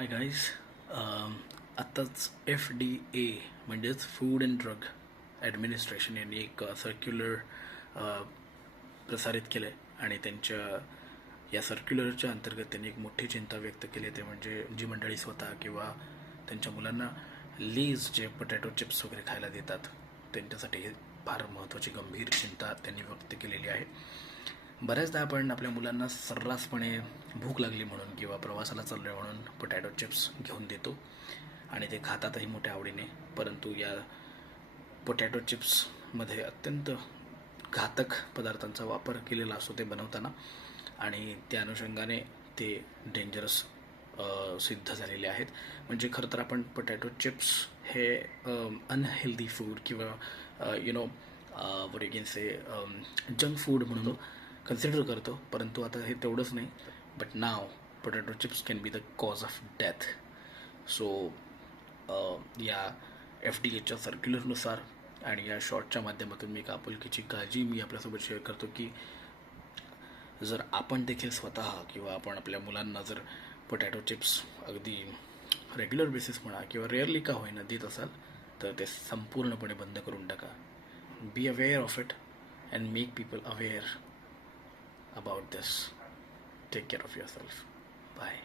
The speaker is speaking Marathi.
Hi guys. आत्ताच FDA म्हणजेच फूड अँड ड्रग ॲडमिनिस्ट्रेशन यांनी एक सर्क्युलर प्रसारित केलं आहे आणि त्यांच्या या सर्क्युलरच्या अंतर्गत त्यांनी एक मोठी चिंता व्यक्त केली आहे. ते म्हणजे जी मंडळी स्वतः किंवा त्यांच्या मुलांना लेज जे पोटॅटो चिप्स वगैरे खायला देतात त्यांच्यासाठी हे फार महत्त्वाची गंभीर चिंता त्यांनी व्यक्त केलेली आहे. बऱ्याचदा आपण आपल्या मुलांना सर्रासपणे भूक लागली म्हणून किंवा प्रवासाला चाललो आहे म्हणून पोटॅटो चिप्स घेऊन देतो आणि ते खातातही मोठ्या आवडीने. परंतु या पोटॅटो चिप्समध्ये अत्यंत घातक पदार्थांचा वापर केलेला असतो ते बनवताना, आणि त्या अनुषंगाने ते डेंजरस सिद्ध झालेले आहेत. म्हणजे खरं तर आपण पोटॅटो चिप्स हे अनहेल्दी फूड किंवा were you can say junk food म्हणून कन्सिडर करतो. परंतु आता हे तेवढंच नाही, but now potato chips can be the cause of death. So या FDA च्या सर्क्युलरनुसार आणि या शॉर्टच्या माध्यमातून मी एक आपुलकीची काळजी मी आपल्यासोबत शेअर करतो की जर आपण देखील स्वतः किंवा आपण आपल्या मुलांना जर पोटॅटो चिप्स अगदी रेग्युलर बेसिस म्हणा किंवा रेअरली का होईना देत असाल तर ते संपूर्णपणे बंद करून टाका. Be aware of it and make people aware about this. Take care of yourself. Bye.